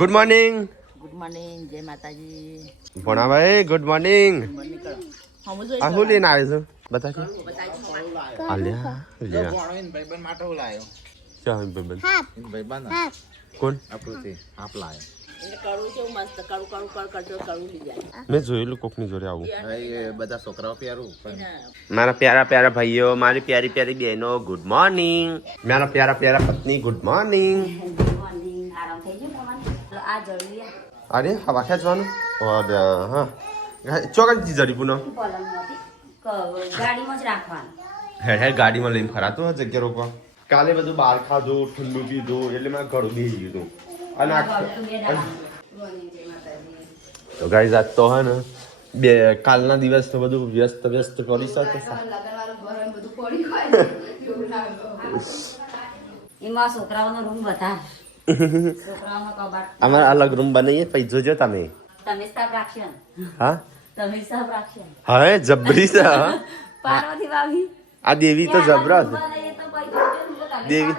Good morning. Good morning, જય માતાજી. ભણાભાઈ good morning. હમું આ શું લઈને આવે છે બતા કે બતાવી આલ્યા લ્યા ભાઈબંધ માટે હું લાયો ચાલ ભાઈબંધ ભાઈબંધ કોણ આપણું આપ લાયો એટલે કરું છે મસ્ત કરું કરું કર કરજો કરું લઈ જાય. મેં જોયેલું કોકની જોડે આવું ભાઈ બધા છોકરાઓ પહેરું પણ મારા પ્યારા પ્યારા ભાઈઓ મારી પ્યારી પ્યારી બહેનો ગુડ મોર્નિંગ. મારા પ્યારા પ્યારા પત્ની ગુડ મોર્નિંગ. Good morning. આરામ થઈ ગયો તમારે? આ જલ્દી અરે હવા ખેંચવાનું હા ચોકનથી જડી પૂનો પલંગ નથી ગાડીમાં જ રાખવાનું. હેડ હેડ ગાડીમાં લઈને ફરાતું હોય જગ્યા રોકવા. કાલે બધું બહાર ખાધું ઠંડુ પીધું એટલે મારે ઘણું બેસી ગયું અને તો ગાઈઝ આજ તો હે ને બે કાલના દિવસ તો બધું વ્યસ્ત વ્યસ્ત કરી શકે. એમાં છોકરાઓનો રૂમ બધા છોકરાઓનો કબાટ અમારે અલગ રૂમ બનાવીએ પછી જોજો તમે. તમે સાફ રાખશો ને? હા તમે સાફ રાખશો ને? હવે જબરી છે હા. પાર્વતી ભાભી આ દેવી તો જબરા છે. દેવી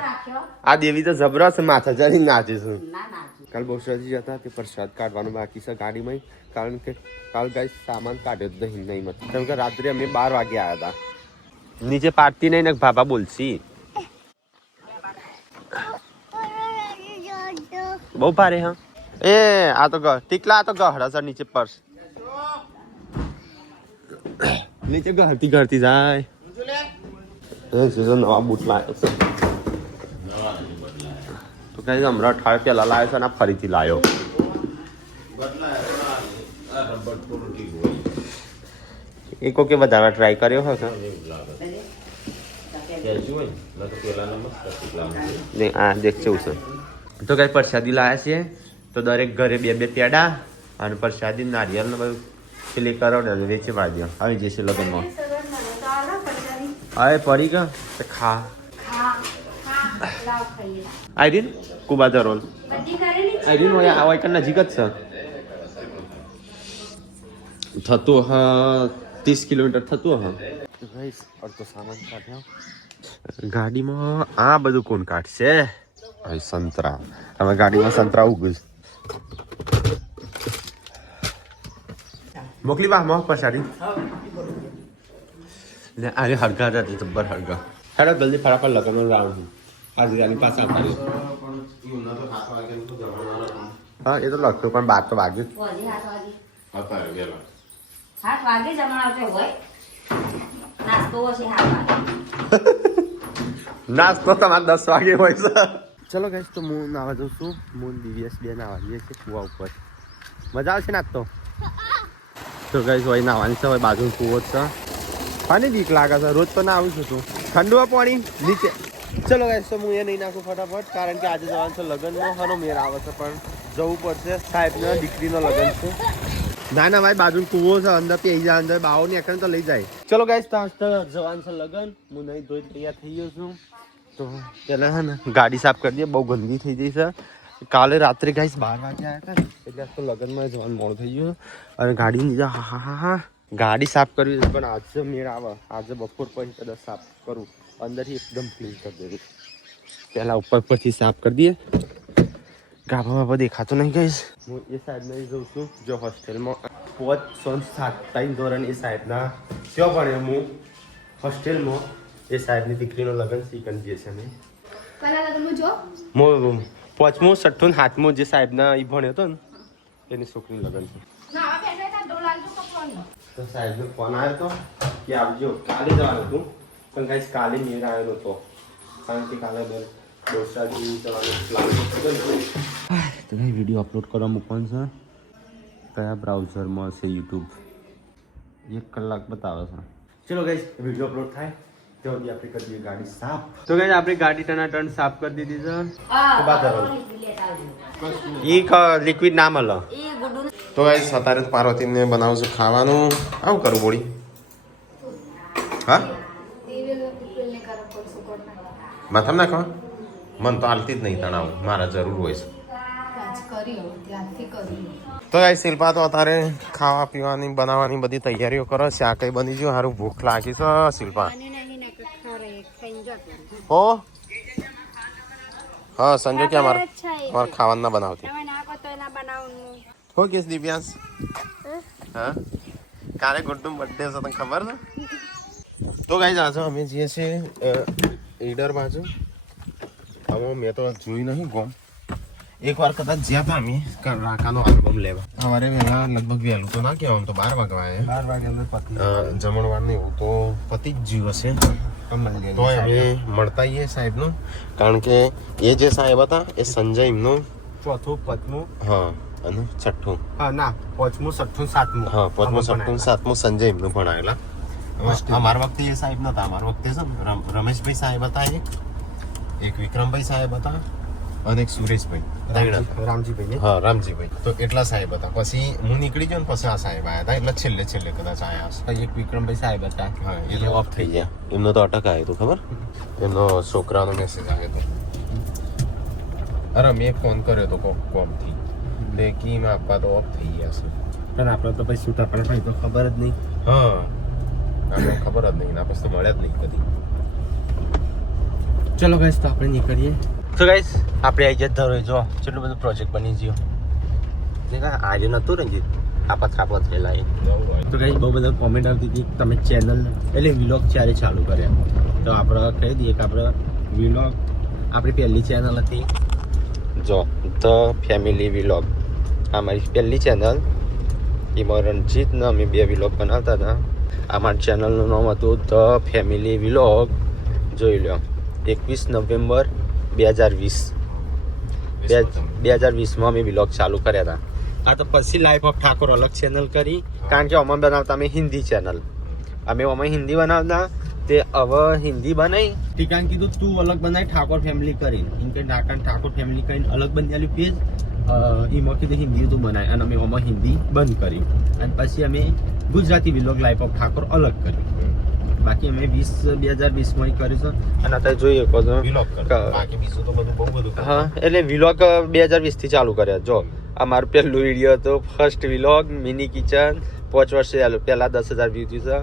આ દેવી તો જબરા છે માથા ચડી નાચે છે. ના ના કાલ બહુશરાજી જતા તે પ્રસાદ કાઢવાનું બાકી છે ગાડીમાં કારણ કે કાલ ગાય સામાન કાઢ્યો જ નહીં મત કેમ કે રાત્રે અમે 12 વાગે આવ્યા હતા. નીચે પાડતી નહીં ને ભાભા બોલશી બહુ ભારે હા. એ આ તો ટીકલા આ તો ગહડા સર નીચે પર્સ નીચે ગહરતી ગહરતી જાય. નવા બૂટ લાવ્યો છે તો કઈ હમણાં 18 પેલા લાવ્યો છે ને ફરીથી લાવ્યો. એક ઓકે વધારે ટ્રાય કર્યો હશે આ દેખ છે તો કઈ પ્રસાદી લાવ્યા છીએ તો દરેક ઘરે 2 પેડા અને પ્રસાદી નારિયેળ ને બધું પેલી કરો ને વેચી પાડી દો આવી જશે લગ્નમાં. હવે પડી ગયો તો ખા આઈરીન કુબાદા રોલ આઈરીન હોય આ વાયકર નજીક જ છે થતું હા 30 કિલોમીટર થતું હા. અડધો સામાન કાઢ્યો ગાડીમાં. આ બધું કોણ કાઢશે? હવે સંતરા હવે ગાડીમાં સંતરા ઉગું મોકલી બા મોક પછાડી ને આરે હરગા હતી જબ્બર હરગા. હેડો જલ્દી ફટાફટ લગન રાઉન્ડ આજે ગાડી પાસે આવતા હા એ તો લખતું પણ 12 તો વાગ્યું. 7 વાગે જમણાવતો હોય નાસ્તો હશે 7 વાગે. નાસ્તો તમારે 10 વાગે હોય છે. ચલો ગાઈસ તો હું નાવા જઉં છું. હું દિવ્યેશ બે નાવા જઈએ છીએ કુવા ઉપર. મજા આવશે નાસ્તો તો ગાઈસ હોય નાવાની છે હોય બાજુ કુવો છે. પાણી બીક લાગે છે રોજ તો ના આવું છું તું ઠંડુ પાણી નીચે. ચલો ગાઈસ તો હું એ નહીં નાખું ફટાફટ કારણ કે આજે જવાનું છે લગ્નમાં. હનો મેળ આવે છે પણ જવું પડશે સાહેબના દીકરીનો લગ્ન છે. ના ના ભાઈ બાજુ કુવો છે અંદર પી જાય અંદર બાવો ની એકણ તો લઈ જાય. ચલો ગાઈસ તો જવાનું છે લગ્ન. હું નહીં ધોઈ તૈયાર થઈ ગયો છું તો પેલા હે ને ગાડી સાફ કરી દઈએ બહુ ગંદી થઈ ગઈ છે. કાલે રાત્રે ગાઈસ 12 વાગે આવ્યા હતા એટલે તો લગ્નમાં જવાનું મોડું થઈ ગયું અને ગાડી નીચે હા ગાડી સાફ કરવી પણ આજે મેળ આવે. આજે બપોર પછી કદાચ સાફ કરું અંદરથી એકદમ ક્લીન કરી દેવું. પહેલાં ઉપર પરથી સાફ કરી દઈએ. ગાભા બાબા દેખાતો નહીં ગઈશ. હું એ સાઈડમાં જઉં છું જો હોસ્ટેલમાં 5 3 ધોરણ એ સાઈડના ક્યાં ભણ્યો હું હોસ્ટેલમાં એ સાહેબની દીકરીનો લગ્ન શીખન જે છે અમે હું 5મું 6ઠું 7મું જે સાહેબના એ ભણ્યો હતો ને એની છોકરીનું લગ્ન છે. તો સાહેબનો ફોન આવ્યો હતો કે આવજો કાલે જવાનું હતું પણ કાંઈ કાલે મેળ આવ્યો નહોતો કારણ કે કાલે દોસ્તાજી જવાનું પ્લાન હતો તો કંઈ વિડીયો અપલોડ કરવા મૂકવાનું છે. કયા બ્રાઉઝરમાં હશે યુટ્યુબ 1 કલાક બતાવે છે. ચલો ગાઈસ વિડીયો અપલોડ થાય તો આપણે કરી દઈએ ગાડી સાફ. તો ગાઈસ આપણી ગાડી ટનાટન સાફ કરી દીધી છે. લિક્વિડ ના મળે તો ગાઈસ અત્યારે પાર્વતીને બનાવું છું ખાવાનું. આવું કરું બોડી હા માથામાં નાખો મન તો હાલતી જ નહીં તણાવ મારા જરૂર હોય છે. તો ગાઈસ શિલ્પા તો અત્યારે ખાવા પીવાની બનાવવાની બધી તૈયારીઓ કરે છે. આ કઈ બની ગયું સારું ભૂખ લાગી છે શિલ્પા. हो हाँ संजो क्या हमारा खावा ना बनावती હો કેસ દિવ્યાંશ હા કાલે ગુડ્ડું બર્થડે છે તને ખબર છે તો ગાઈસ આજે અમે જઈએ છીએ ઈડર બાજુ હવે મેં તો જોઈ નહીં ગોમ એક વાર કદાચ જ્યાં હતા અમે રાકાનો આલ્બમ લેવા સવારે વહેલા લગભગ વહેલું તો ના કહેવાનું તો 12 વાગવા જમણવાર ને એવું તો પતિ જ જીવ હશે તો અમે મળતા આવીએ સાહેબનું કારણ કે એ જે સાહેબ હતા એ સંજય એમનું ચોથું પાંચમું હા અને છઠ્ઠું ના પાંચમું છઠ્ઠું સાતમું હા પાંચમું છઠ્ઠું સાતમું સંજય એમનું ભણાયેલા અમારા વખતે એ સાહેબ નતા અમારા વખતે છે ને રમેશભાઈ સાહેબ હતા એક વિક્રમભાઈ સાહેબ હતા અને એક સુરેશભાઈ રામજીભાઈ હા રામજીભાઈ તો એટલા સાહેબ હતા પછી હું નીકળી ગયો ને પછી આ સાહેબ આવ્યા હતા એટલે છેલ્લે કદાચ આવ્યા હશે એક વિક્રમભાઈ સાહેબ હતા હા એ તો ઓફ થઈ ગયા એમનો તો અટક આવ્યો હતો ખબર એમનો છોકરાનો મેસેજ આવ્યો હતો અરે મેં ફોન કર્યો હતો કોમથી એટલે કીમ આપવા તો ઓફ થઈ ગયા છે પણ આપણે તો પછી છૂટા પડે તો ખબર જ નહીં હા આને ખબર જ નહીં એના પછી તો મળ્યા જ નહીં કદી ચલો ગાઈસ તો આપણે નીકળીએ તો ગાઈસ આપણે આવી જતા રહ્યો જો કેટલું બધું પ્રોજેક્ટ બની ગયો આજે નહોતું રંજીત કાપત થયેલા તો ગાઈસ બહુ બધા કોમેન્ટ આવતી હતી તમે ચેનલ એટલે વ્લોગ ક્યારે ચાલુ કર્યા તો આપણે કહી દઈએ કે આપણે વ્લોગ આપણી પહેલી ચેનલ હતી જો ધ ફેમિલી વિલોગ આ મારી પહેલી ચેનલ એમાં રણજીતને અમે 2 વિલોગ બનાવતા હતા આ મારી ચેનલનું નામ હતું ધ ફેમિલી વિલોગ જોઈ લો 21 નવેમ્બર 2020માં અમે વિલોગ ચાલુ કર્યા હતા આ તો પછી લાઈફ ઓફ ઠાકોર અલગ ચેનલ કરી કારણ કે અમે બનાવતા અમે હિન્દી ચેનલ અમે હિન્દી બનાવતા તે હવે હિન્દી બનાવી ટીકાન કીધું તું અલગ બનાવી ઠાકોર ફેમિલી કરીને એમ કે ઠાકોર ફેમિલી કરીને અલગ બનાવેલું પેજ એમાં કીધું હિન્દી તું બનાય અને અમે એમાં હિન્દી બંધ કર્યું અને પછી અમે Gujarati vlog life of Thakor અલગ કર્યું બાકી અમે 2020માં કર્યું છે અને અત્યારે જોઈએ બાકી બીજું તો બધું બહુ બધું હા એટલે વિલોગ 2020 થી ચાલુ કર્યા જો આ મારું પહેલું વિડીયો હતો ફર્સ્ટ વિલોગ મિની કિચન 5 વર્ષ પહેલા 10,000 વ્યૂ છે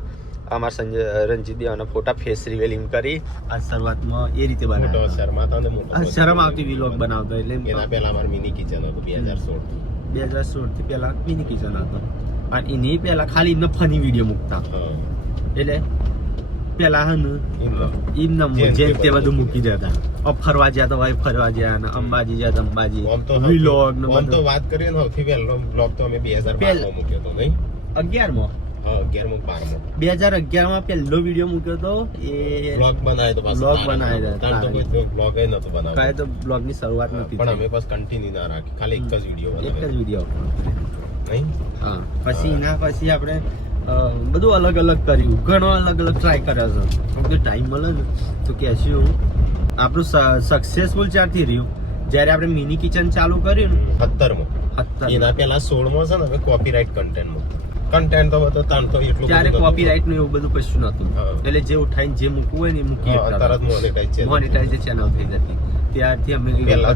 અમારા સંજય રણજીત દેવાના ફોટા ફેસ રિવેલિંગ કરી આ શરૂઆતમાં એ રીતે બનાવ્યો શરમ આવતી વિલોગ બનાવતો એટલે એના પહેલા અમારું મિની કિચન હતું 2016 થી પહેલા મિની કિચન હતો અને એની પહેલા ખાલી એમને ફની વિડીયો મૂકતા એટલે પેલા હે ને એમના જેમ તે બધું મૂકી દેતા ફરવા ગયા તો ભાઈ ફરવા ગયા અને અંબાજી ગયા તો અંબાજી વિલોગ ને આમ તો વાત કરીએ ને સૌથી પહેલો બ્લોગ તો અમે 2012માં મૂક્યો હતો નહીં 11માં 11માં 2011માં પહેલો વિડીયો મૂક્યો હતો એ બ્લોગ બનાવ્યો તો પાછો બ્લોગ બનાવ્યો તો કોઈ બ્લોગ જ નતો બનાવ્યો કાય તો બ્લોગ ની શરૂઆત નથી પણ અમે બસ કન્ટિન્યુ ના રાખી ખાલી એક જ વિડીયો નહીં હા પછી એના પછી આપણે બધું અલગ અલગ કર્યું ઘણો અલગ ટ્રાય કર્યો છે ટાઈમ મળે ને તો કહેશું આપણું સક્સેસફુલ ચારથી રહ્યું જ્યારે આપણે મિની કિચન ચાલુ કર્યું ને 17માં એના પહેલા 16માં છે ને હવે કોપીરાઇટ કન્ટેન્ટ તો બધો તાણ તો એટલું ત્યારે કોપીરાઇટ નું એવું બધું કશું નતું એટલે જે ઉઠાઈને જે મૂકવું હોય ને મૂકી તરત મોનેટાઇઝ ચેનલ થઈ જતી ત્યારથી અમે પહેલા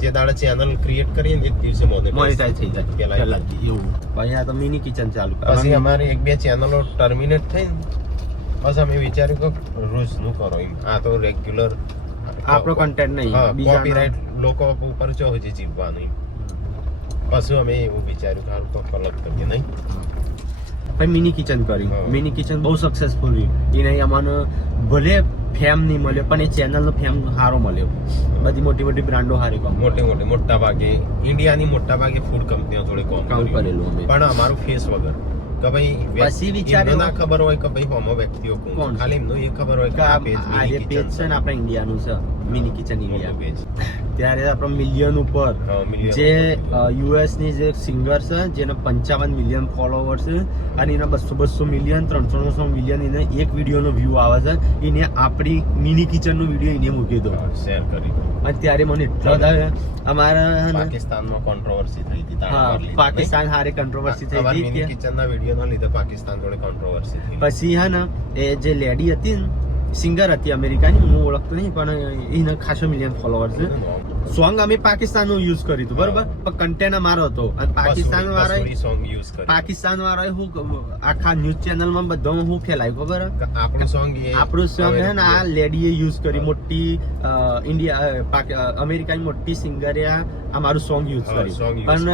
જે દાડે ચેનલ ક્રિએટ કરીએ ને એક દિવસે મોનેટાઇઝ થઈ જાય પહેલા એવું પછી આ તો મિની કિચન ચાલુ પછી અમારી 1-2 ચેનલો ટર્મિનેટ થઈ ને બસ અમે વિચાર્યું કે રોજ નું કરો એમ આ તો રેગ્યુલર આપણો કન્ટેન્ટ નહીં કોપીરાઇટ લોકો ઉપર જો હજી જીવવાનું પછી અમે એવું વિચાર્યું કે આ તો અલગ કરીએ નહીં પછી મિની કિચન કરી મિની કિચન બહુ સક્સેસફુલ રહ્યું એને અમારે ભલે ફેમ નહીં મળ્યો પણ એ ચેનલનો ફેમ સારો મળ્યો બધી મોટી બ્રાન્ડો સારી મોટા ભાગે ઇન્ડિયાની મોટા ભાગે ફૂડ કંપનીઓ જોડે કામ કરેલું અમે પણ અમારું ફેસ વગર કે ભાઈ પછી વિચાર્યું ના ખબર હોય કે ભાઈ હોમો વ્યક્તિઓ કોણ ખાલી એમનું એ ખબર હોય કે આ પેજ છે ને આપણા ઇન્ડિયાનું છે મિની કિચન ઇન્ડિયા પેજ ત્યારે આપણો મિલિયન ઉપર જે યુએસ ની જે સિંગર છે જેને 55 મિલિયન ફોલોવર છે અને એના 200 મિલિયન 300 મિલિયન એને એક વિડીયોનો વ્યૂ આવે છે એને આપણી મિની કિચન નો વિડીયો એને મૂકી દો શેર કરી અને ત્યારે મને એટલો બધા અમારા પાકિસ્તાનમાં કોન્ટ્રોવર્સી થઈ હતી પાકિસ્તાન હારે કોન્ટ્રોવર્સી થઈ હતી મિની કિચન ના વિડીયો ના લીધે પાકિસ્તાન જોડે કોન્ટ્રોવર્સી થઈ પછી હે ને એ જે લેડી હતી ને સિંગર હતી અમેરિકાની, હું ઓળખતો નહીં પણ એને ખાસો મિલિયન ફોલોવર છે. સોંગ અમે પાકિસ્તાનનું યુઝ કર્યું હતું બરોબર, પણ કન્ટેન્ટ અમારો હતો અને પાકિસ્તાન વાળા સોંગ યુઝ કરે. પાકિસ્તાન વાળા હું આખા ન્યૂઝ ચેનલમાં બધામાં હું ફેલાયું ખબર હે? આપણું સોંગ આપણું સોંગ હે ને આ લેડીએ યુઝ કરી, મોટી અમેરિકાની મોટી સિંગરે અમારું સોંગ યુઝ song કર્યું. use પણ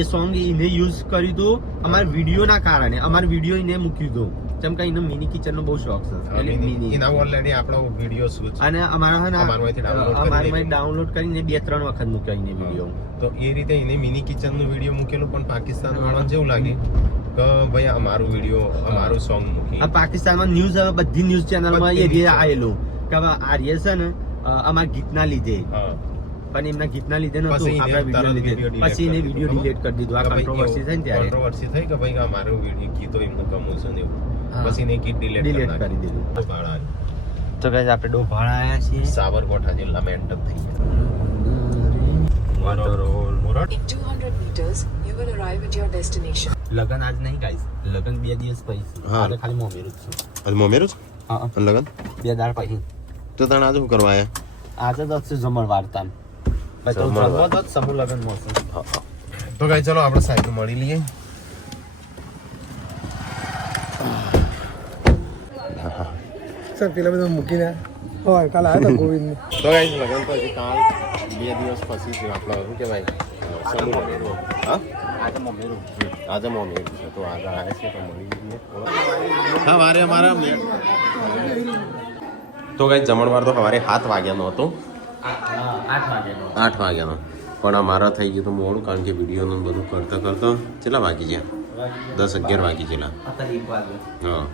એ સોંગ એને યુઝ કર્યું હતું અમારા વિડીયો ના કારણે. અમારો વિડીયો એને મૂક્યું હતું જેમ કે એને મિની કિચન નો બહુ શોખ છે એટલે મિની એના ઓલરેડી આપણો વિડિયો શું છે અને અમારા અમારામાંથી download કરી અમારામાં ડાઉનલોડ કરીને 2-3 વખત મૂક્યો એને વિડીયો. તો એ રીતે એને મિની કિચન નું વિડિયો મૂકેલું, પણ પાકિસ્તાન વાળાને જેવું લાગે કે ભાઈ અમારું વિડિયો અમારું સોંગ મૂકી. આ પાકિસ્તાનમાં ન્યૂઝ બધી ન્યૂઝ ચેનલમાં એ જે આવેલું કે હવે આર્ય છે ને અમારા ગીતના લીધે, હા પણ એમના ગીતના લીધે નતું, પછી એને આપણા વિડીયો તરત લીધે. video delete પછી એને કરી વિડીયો દીધો. ડિલીટ કરી દીધું. આ કોન્ટ્રોવર્સી થઈ ને ત્યારે કોન્ટ્રોવર્સી થઈ કે ભાઈ અમારું વિડિયો ગીતો એમનું ગમું છે ને એવું. હા. પછી એને ગીત ડિલીટ ડિલીટ કરી દીધું. દીધું. તો ગાઈસ આપણે ડોભાળા આવ્યા છીએ. સાબરકોઠા જિલ્લામાં એન્ટર થઈ ગયા. મોરડ. In 200 meters, you will arrive at your destination. લગન આજ નહીં ગાઈસ, લગન 2 દિવસ પછી. હા. આજે ખાલી મોમેરું જ છે. અને મોમેરું છે હા અને લગન 2 દાડ પછી. તો તને આજે શું કરવા આયા? આજે તો છે જમણવાર તાન. ભાઈ તો જમણવાર. જમવા તો જ સમૂહ લગન મોસમ. તો ગાઈ ચલો આપણે સાહેબ મળી લઈએ. સર પેલા બધા મૂકીને હોય કાલે આવ્યા હતા ગોવિંદ તો ગાઈ લગન તો હજી કાલ 2 દિવસ પછી છે આપણો શું કહેવાય સમૂહ લગન. હા આજે મોમેરું. આજે મોમેરું છે તો આજે આવે છે તો મળી લઈએ. હા વારે અમારા તો ગાઈ જમણવાર તો સવારે 7 વાગ્યાનો હતો, 8 વાગ્યાનો. 8 વાગ્યાનો, પણ અમારા થઈ ગયું તો મોડું કારણ કે વિડીયોનું બધું કરતા કરતા કેટલા વાગી ગયા? 10-11 વાગી ગયેલા. અત્યારે 1 વાગ્યો. હા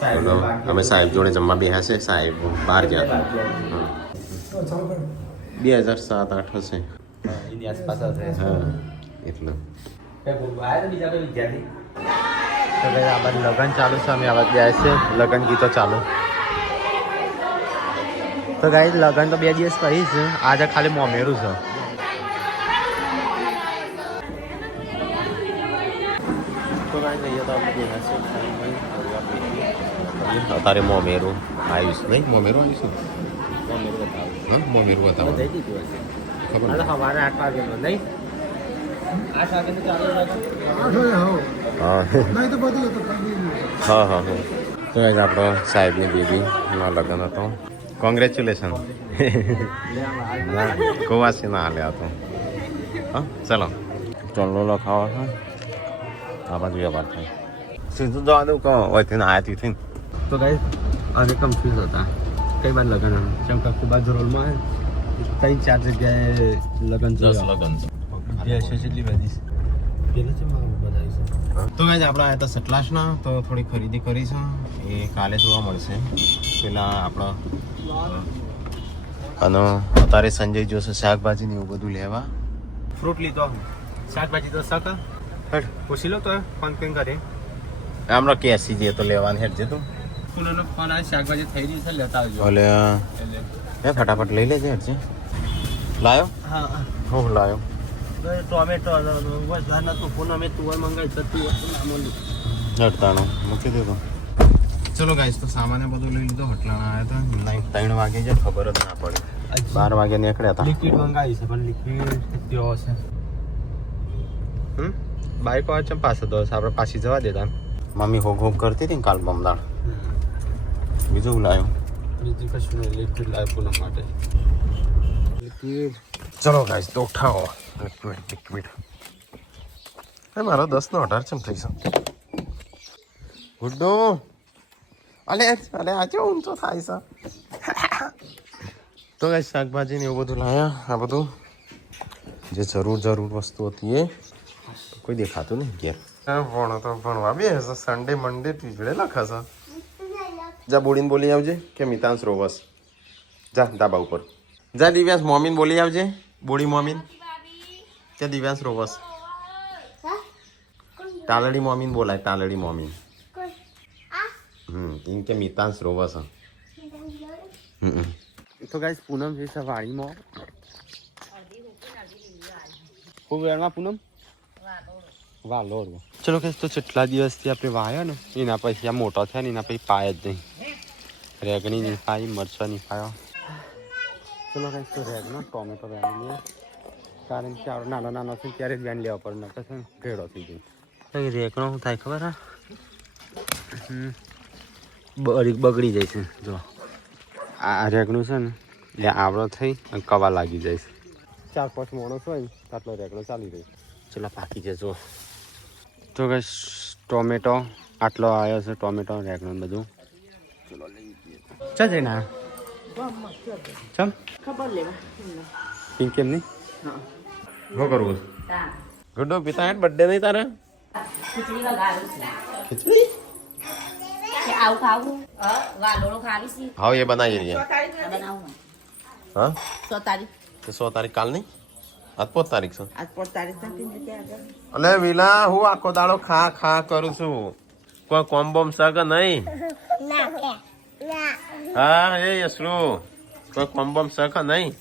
સાહેબ તો અમે સાહેબ જોડે જમવા બેસ્યા છે. સાહેબ બહાર ગયા હતા. હા. 2007-8 હશે. એની આસપાસ હશે. હા એટલે બીજા કોઈ વિદ્યાર્થી તો ભાઈ આ બાજુ લગન ચાલુ છે, અમે આવા ગયા છે લગન ગીતો ચાલુ. તો ગાઈ લગન તો 2 દિવસ પછી છે, આજે ખાલી મોમેરું છે. તો કાંઈ નહીં તો આપણે બેસ્યા છે. અત્યારે મોમેરું આવ્યું છે નહીં? મોમેરું આવ્યું છે. હા મોમેરું બતાવો. ખબર આજે નથી. સવારે 8 વાગ્યાનો નહીં, 8 વાગ્યાનો ચાલુ લગન. 8 વાગે હો હા નહીં તો બધું હતું હા હા હા. તો આજ આપણો સાહેબની બેબીનો લગ્ન હતો. કોંગ્રેચ્યુલેશન. ના કોવાસી ના હાલ્યા હતો. હા ચલો ચલો લખાવો છે. આ બાજુ વ્યવહાર થાય સીધું જવા દઉં કહો હોય ને આયાથી થઈને. તો ગાઈ અમે કન્ફ્યુઝ હતા કઈ બાર લગન હતું. જેમ કે ખૂબ જ રોલમાં 3-4 જગ્યાએ લગન લગ્ન છે એટલી બધી પેલું છે મારું બનાવી છે. તો ગાઈઝ આપણે આયા હતા સટલાસના, તો થોડી ખરીદી કરી છે એ કાલે જોવા મળશે. પેલા આપણા અને અત્યારે સંજય જોશે શાકભાજી ને એવું બધું લેવા. ફ્રૂટ લીધો, શાકભાજી તો સકા હેડ પૂછી લો તો ફોન પેન કરે. હમણાં કેસી જે તો લેવાની હેડ છે તું ફૂલોનો ફોન આવે, શાકભાજી થઈ રહી છે લેતા આવજો. ઓલે એટલે એ ફટાફટ લઈ લેજે હેડ છે. લાયો હા હું લાયો ટોમેટો વધારે નતું ફોન અમે તુવર મંગાવી તો તુવર ના મળ્યું. હડતાનો મૂકી દીધો. ચલો ગાઈસ તો સામાન બધું લઈ લીધો. હટલાણા આવ્યા હતા 3 વાગે જ ખબર જ ના પડી. 12 વાગે નીકળ્યા હતા. લિક્વિડ મંગાવી છે પણ લિક્વિડ તેઓ છે. બાઈક આવે છે પાસે તો આપણે પાછી જવા દેતા. મમ્મી હોગ હોગ કરતી હતી ને કાલ બમદાળ. બીજું લાયો. બીજું કશું નહીં, લિક્વિડ લાવ્યો પૂનમ માટે. લિક્વિડ ચલો ગાઈસ તો ઉઠાવો. લિક્વિડ મારો 10 નો 18 ચમ થઈ છે. ગુડ્ડો અલે અલે આજે ઊંચો થાય છે. તો ગાઈસ શાકભાજી ને એવું બધું લાયા. આ બધું જે જરૂર વસ્તુ હતી એ કોઈ દેખાતું નહીં ઘેર. ભણો તો ભણવા બે સન્ડે મંડે ટ્યુઝડે લખાશે. જા બોડીને બોલી આવજે કે મિતાંશ રોવસ. જા ધાબા ઉપર જા. દિવ્યાંશ મોમીન બોલી આવજે. બોડી મોમીન કે દિવ્યાંશ રોવસ. તાલડી મોમીન બોલાય. તાલડી મોમીન. એમ કે મિતાંશ રોવસ. તો ગાઈસ પૂનમ છે વાડીમાં. ખૂબ વેળમાં પૂનમ વાલોર. ચલો કે તો જેટલા દિવસથી આપણે વાયા ને એના પછી આ મોટા થયા ને એના પછી પાય જ નહીં. રેગણી નિફાઈ મરચાં નિફાયો ચલો કઈ તો રેગનો ટોમેટો વેણી લઈએ કારણ કે આપણે નાનો નાનો છે ત્યારે જ વેણ લેવા પડે નકર છે ને ઘેડો થઈ જાય રેગણો શું થાય ખબર હા બગડી જાય છે જો આ રેગણું છે ને એટલે આવડો થઈ અને કવા લાગી જાય છે 4-5 માણસ હોય ને આટલો રેગણો ચાલી રહ્યો ચલો પાકી જજો તો કઈ ટોમેટો આટલો આવ્યો છે ટોમેટો રેગણો બધું ચલો લઈ ચાલ જઈને ચમ ખબર લેવા પિંક કેમ નહીં શું કરવું તા ગુડ્ડો પિતા હેઠ બર્થડે નહીં તારે ખીચડી વગાડું છું ખીચડી કે આવું ખાવું વાલોળો ખાવી છે હા એ બનાવી રહીએ બનાવું હા 100 તારીખ તો 100 તારીખ કાલ નહીં આજ 5 તારીખ છે આજ 5 તારીખ નથી ને ત્યાં અલે વિલા હું આખો દાડો ખા ખા કરું છું કોઈ કોમ બોમ છે કે નહીં હા એ યસરુ કોઈ કોમ બોમ છે કે નહીં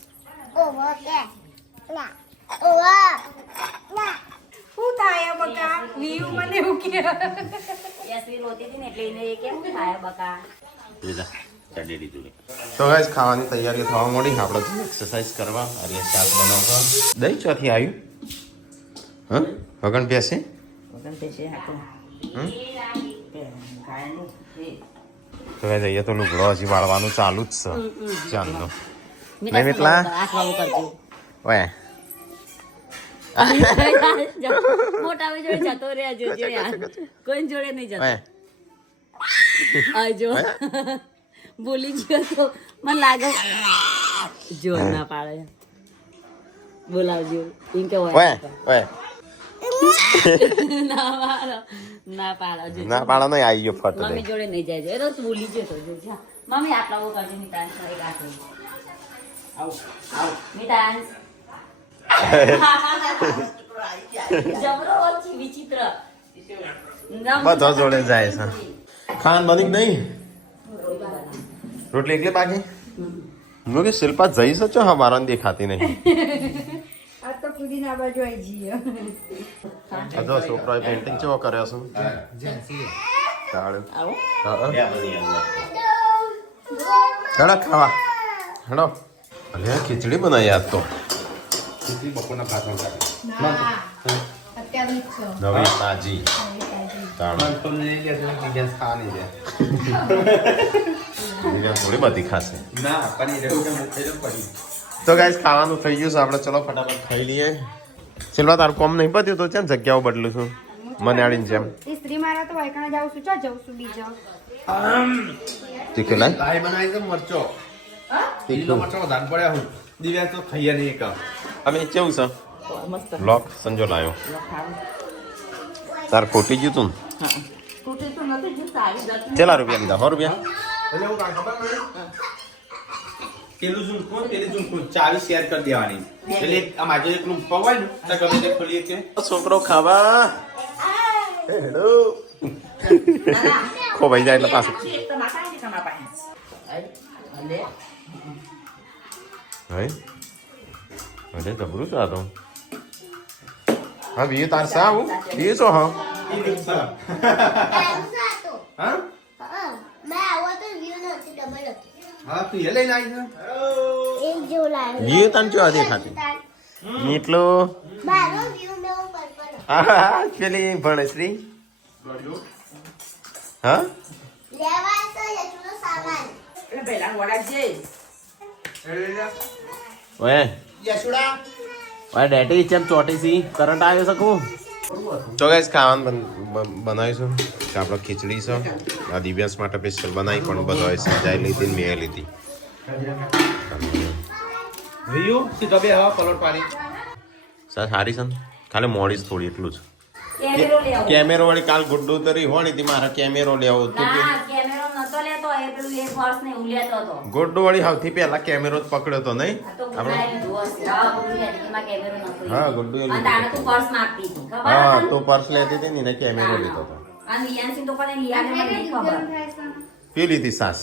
શું થાય બકા વીયુ મને એવું કે યસવી રોતી હતી ને એટલે એને કેમ થાય બકા તો ગાઈસ ખાવાની તૈયારી થવા માંડી આપણે એક્સરસાઇઝ કરવા અને શાક બનાવવા દહીં ચોથી આવ્યું હા વગણ બેસે વગન પેશે હાતો હમ ગાયનું તો ગાઈસ અહીંયા તો લુગડો હજી વાળવાનું ચાલુ જ છે ચાંદનો નહીં એટલા આખલાવું કરજો ઓય મોટા જોડે જતો રહ્યા જોજો યાર કોઈ જોડે નહીં જતો ઓય આજો બોલી ગયો તો મને લાગે જો ના પાડે બોલાવજો એમ કે ઓય ઓય ના પાડો જો ના પાડા નહીં આવી ગયો ફટ મમ્મી જોડે નહીં જાય એ તો બોલી ગયો તો જો જા મમ્મી આટલા ઓ કરજો મિતાન એક આટલો આવ આવ મિતાન જબરો ઓછી વિચિત્ર બધો જોડે જાય છે ખાન બની નહીં રોટલી એકલી બાકી હું કે શિલ્પા જઈ સચો હમારા દેખાતી નહીં આ તો કુદી ના બાજુ આવી જીયો આ જો છોકરાએ પેઇન્ટિંગ ચેવો કર્યો છે ચાલે આવો હા હેડો ખાવા હેડો અરે ખીચડી બનાવી આજ તો નવી તાજી થોડી બધી ખાશે તો ગાઈસ ખાવાનું થઈ ગયું છે આપણે ચલો ફટાફટ ખાઈ લઈએ ચલો તારું કોમ નહીં પત્યું તો કેમ જગ્યાઓ બદલું છું મનાળીની જેમ સ્ત્રી મારા તો વાયકાણા જાઉં છું ચો જઉં છું બીજો તીખું લાય કાય બનાવી છે મરચો લીલો મરચો વધારે પડ્યા હું દિવ્યા તો ખાઈએ નહીં કામ અમે કેવું છે મસ્ત લોક સંજો લાયો તાર ખોટી ગયું તું તૂટે તો નથી જો સારી જત કેટલા રૂપિયા લીધા 100 રૂપિયા એટલે હું કાંઈ ખબર નહીં પેલું ઝૂંટકું પેલી ઝૂંટકું ચાવી શેર કરી દેવાની એટલે આમ આજે એકલું પવાય ને તો ગમે તે ખોલીએ કે છોકરો ખાવા હેડો ખોવાઈ જાય એટલે પાછું તો માતા ની કમા પાહે અલે હે અરે જબરું છે આ તો હા વી તાર સા હું વી છો હા હા હા તું એ લઈને આવી છે વી તાન ચો દેખાતી નીટલો હા પેલી ભણશ્રી હા એટલે પેલા વડા જે ઓય ઓય ડેટી ચેમ ચોટી સી કરંટ આવ્યો શકું તો ગાઈસ ખાવાનું બનાવીશું કે આપણે ખીચડી છે આ દિવ્યાંશ માટે સ્પેશિયલ બનાવી પણ બધો સજાઈ લીધી ને મેં લીધી વિયુ સીધો બે હવા પલોટ પાડી સર સારી છે ને ખાલી મોડીશ થોડી એટલું જ કેમેરો લેવો કેમેરો વાળી કાલ ગુડ્ડુ તરી હોણી તી મારા કેમેરો લેવો તું કે ના કેમેરો નતો લેતો એ પેલું એક વર્ષ ને ઉલ્યાતો હતો ગુડ્ડુ વાળી સૌથી પહેલા કેમેરો જ પકડ્યો તો નહીં આ તો ગુડાઈ દોસ્ત હા ગુડી એમાં કેમેરો નતો હા, ગુડ્ડુ એ અને તાણે તું પર્સ માંગતી હતી ખબર હા હતી? તો પર્સ લેતી હતી ને એને કેમેરો લીધો હતો અને લિયાનસિંહ તો પણ લિયાને મને નહીં ખબર પી લીધી સાસ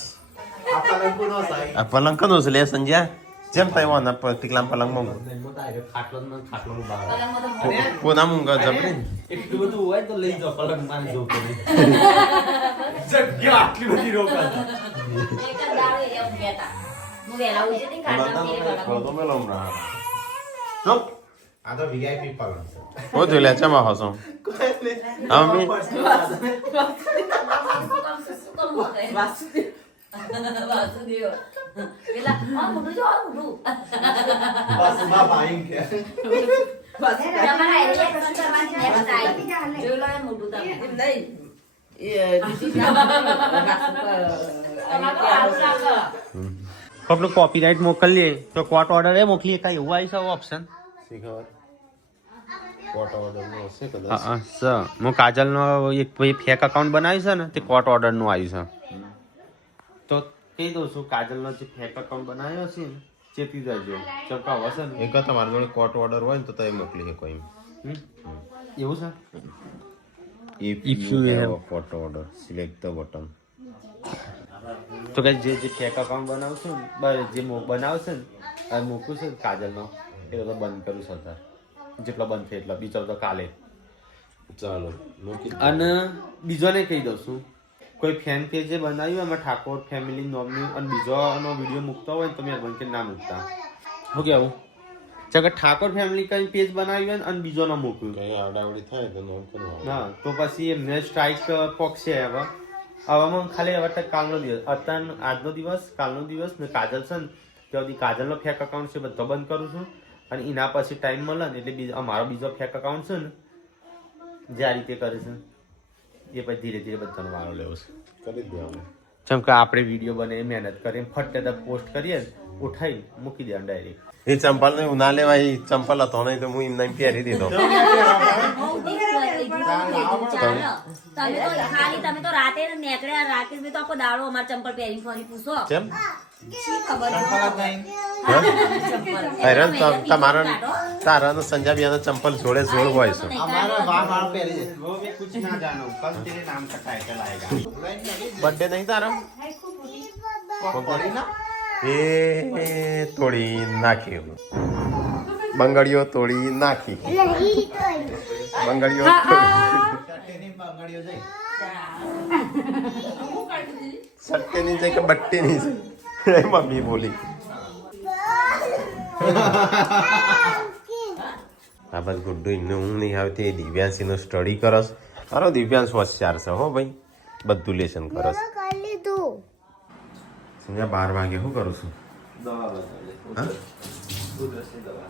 આ પલંગ કનો છે લે સંજ્યા જેમ તૈવા ના ટીકલામ પલંગ માં પલંગમાં તો કોના મુંગા જબરી એટલું બધું હોય તો લઈ જાઓ પલંગ મારી જવું પડે જગ્યા આટલી બધી રોકાય એક જ દાડો એ ઊંઘ્યા હતા. હું વહેલા ઉઠી હતી, કાઢતા પીરે ગળા. ચૂપ આ તો વીઆઈપી પાલન છે. હો જોઈ લે ચમા હસો હા મમ્મી વાસુદેવ. પેલા, આ મોઢું જો, આ મોઢું. બસમાં બાઈક કે તમારા reaction કરવાની next time. જોઈ લો એ મોઢું તમે. તમારે તો સારું લાગે. આપણે કોપીરાઇટ મોકલીએ તો કોર્ટ ઓર્ડર એ મોકલીએ કાંઈ એવું આવી છે ઓપ્શન શી ખબર કોટ ઓર્ડર નો હશે કદાચ હા સર હું કાજલનો એક ભાઈ ફેક અકાઉન્ટ બનાવ્યું છે ને તે કોર્ટ ઓર્ડરનું આવ્યું છે તો કહી દઉં છું કાજલનો જે ફેક અકાઉન્ટ બનાવ્યો છે ને ચેતી જજો ચમકા હશે ને એક તમારી જોડે કોટ ઓર્ડર હોય ને તો તમે મોકલી શકો એમ એવું છે if If you you have have- a photo order select the button તો કે જે ફેક અકાઉન્ટ બનાવશું ને જે બનાવશે ને અને મૂકું છે ને કાજલનો એ બધો બંધ કરું છું અત્યારે જેટલો બંધ થાય એટલો બીજો તો કાલે ચાલો મૂકી અને બીજોને કહી દઉં છું કોઈ ફેન પેજ જે બનાવ્યું એમાં ઠાકોર ફેમિલી નોમની અને બીજોનો વિડીયો મૂકતો હોય ને તો મેં કે ના મૂકતા શું કહેવું ચાલો ઠાકોર ફેમિલી કઈ પેજ બનાવ્યું હોય ને અને બીજોનો મૂક્યું કઈ આડાવડી થાય તો નોંધ કરવાનું ના તો પછી એમને સ્ટ્રાઇક પોકશે હવે હવામાં ખાલી હવે તો કાલનો દિવસ અત્યારે આજનો દિવસ કાલનો દિવસ ને કાજલ છે ને ત્યાં સુધી કાજલનો ફેક અકાઉન્ટ છે બધો બંધ કરું છું અને એના પછી ટાઈમ મળે ને એટલે અમારો બીજો ફેક અકાઉન્ટ છે ને જે આ રીતે કરે છે એ પછી ધીરે ધીરે બધાનો વારો લેવો છે કરી જ દેવાનું જેમ કે આપણે વિડીયો બનાવી મહેનત કરીને ફટ પોસ્ટ કરીએ ને ઉઠાઈ મૂકી દેવાનું ડાયરેક્ટ એ ચંપલ ને ના લેવાય ઈ ચંપલ હતો નહીં તો હું એમને એમ પહેરી દીધો તમે તો રાતે નીકળ્યા રાકેશ ભાઈ તો આખો દાડો અમાર ચંપલ પહેરીને ફરી પૂછો કેમ શી ખબર હેરાન તમારા તારા તો સંજાબિયા ચંપલ જોડે જોડ હોય છે हमारा वाह वाह पहले से वो भी कुछ ना जानो कल तेरे नाम का टाइटल आएगा બર્થડે નહીં તારો पड़ी ना એ તોડી નાખી બંગડીઓ તોડી નાખી બંગડીઓ चटनी पकड़ियो जाए સટ્ટેની છે કે બટ્ટીની છે એ મમ્મી બોલી આ બસ ગુડ્ડુ એમને ઊંઘ નહીં આવતી દિવ્યાંશી નો સ્ટડી કરસ અરે દિવ્યાંશ હોશિયાર છે હો ભાઈ બધું લેસન કરસ સંજ્ઞા 12 વાગે શું કરું છું દવા બતાવે હા? ઉધરસની દવા